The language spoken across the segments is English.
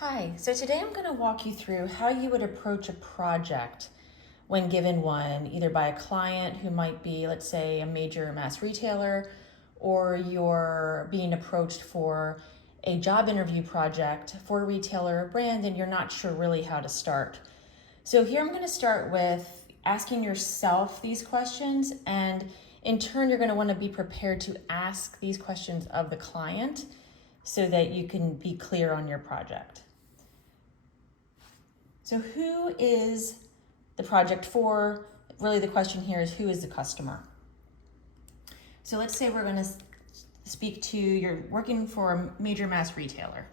Hi, so today I'm going to walk you through how you would approach a project when given one, either by a client who might be, let's say, a major mass retailer, or you're being approached for a job interview project for a retailer or brand and you're not sure really how to start. So here I'm going to start with asking yourself these questions, and in turn you're going to want to be prepared to ask these questions of the client so that you can be clear on your project. So who is the project for? Really the question here is, who is the customer? So let's say we're going to speak to, you're working for a major mass retailer.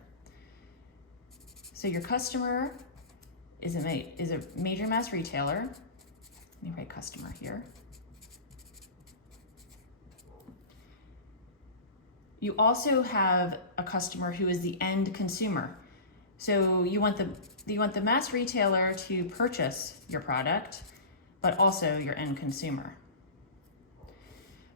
So your customer is a major mass retailer. Let me write customer here. You also have a customer who is the end consumer. So you want the mass retailer to purchase your product, but also your end consumer.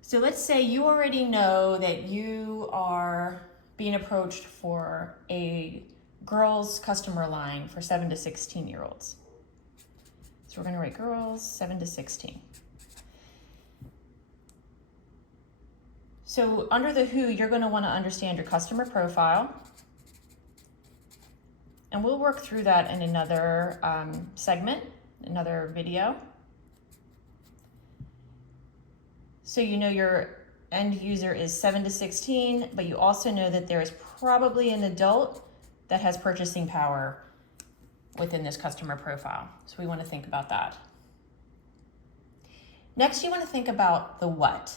So let's say you already know that you are being approached for a girls customer line for 7 to 16-year-olds. So we're going to write girls 7 to 16. So under the who, you're going to want to understand your customer profile. And we'll work through that in another segment, another video. So you know your end user is 7 to 16, but you also know that there is probably an adult that has purchasing power within this customer profile. So we want to think about that. Next, you want to think about the what.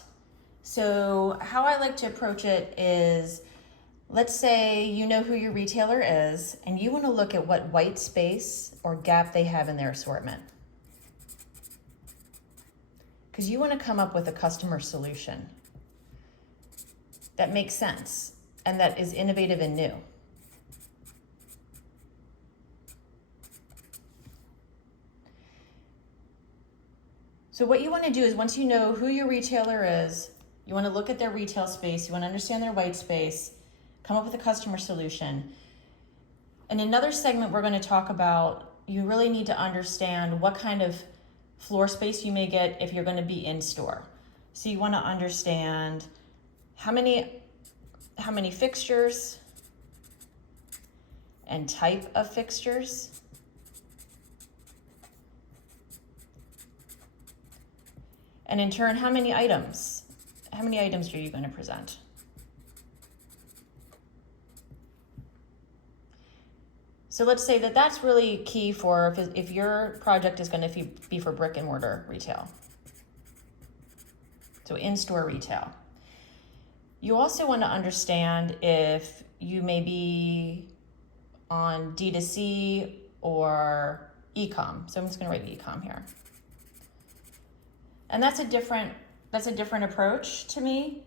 So how I like to approach it is, let's say you know who your retailer is and you want to look at what white space or gap they have in their assortment. Because you want to come up with a customer solution that makes sense and that is innovative and new. So what you want to do is, once you know who your retailer is, you want to look at their retail space, you want to understand their white space, come up with a customer solution. In another segment, we're going to talk about, you really need to understand what kind of floor space you may get if you're going to be in store. So you want to understand how many fixtures and type of fixtures. And in turn, how many items are you going to present? So let's say that that's really key for if your project is going to be for brick and mortar retail. So in-store retail. You also want to understand if you may be on D2C or e-com. So I'm just going to write e-com here. And that's a different approach to me.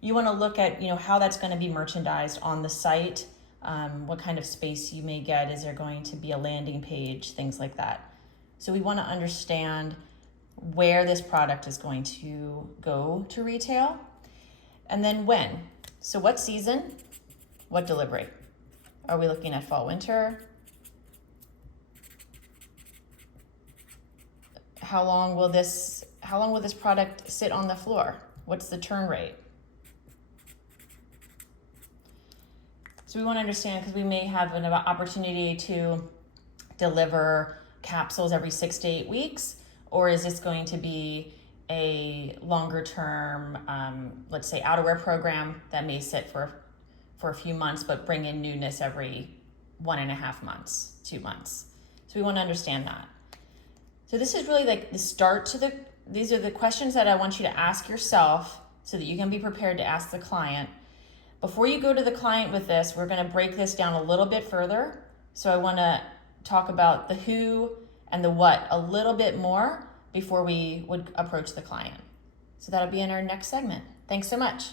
You want to look at how that's going to be merchandised on the site. What kind of space you may get, is there going to be a landing page, things like that. So we want to understand where this product is going to go to retail, and then when. So what season, what delivery? Are we looking at fall, winter? How long will this product sit on the floor? What's the turn rate? So we want to understand, because we may have an opportunity to deliver capsules every 6 to 8 weeks, or is this going to be a longer term, let's say outerwear program that may sit for a few months, but bring in newness every 1.5 months, 2 months. So we want to understand that. So this is really like the start to these are the questions that I want you to ask yourself so that you can be prepared to ask the client. Before you go to the client with this, we're going to break this down a little bit further. So I want to talk about the who and the what a little bit more before we would approach the client. So that'll be in our next segment. Thanks so much.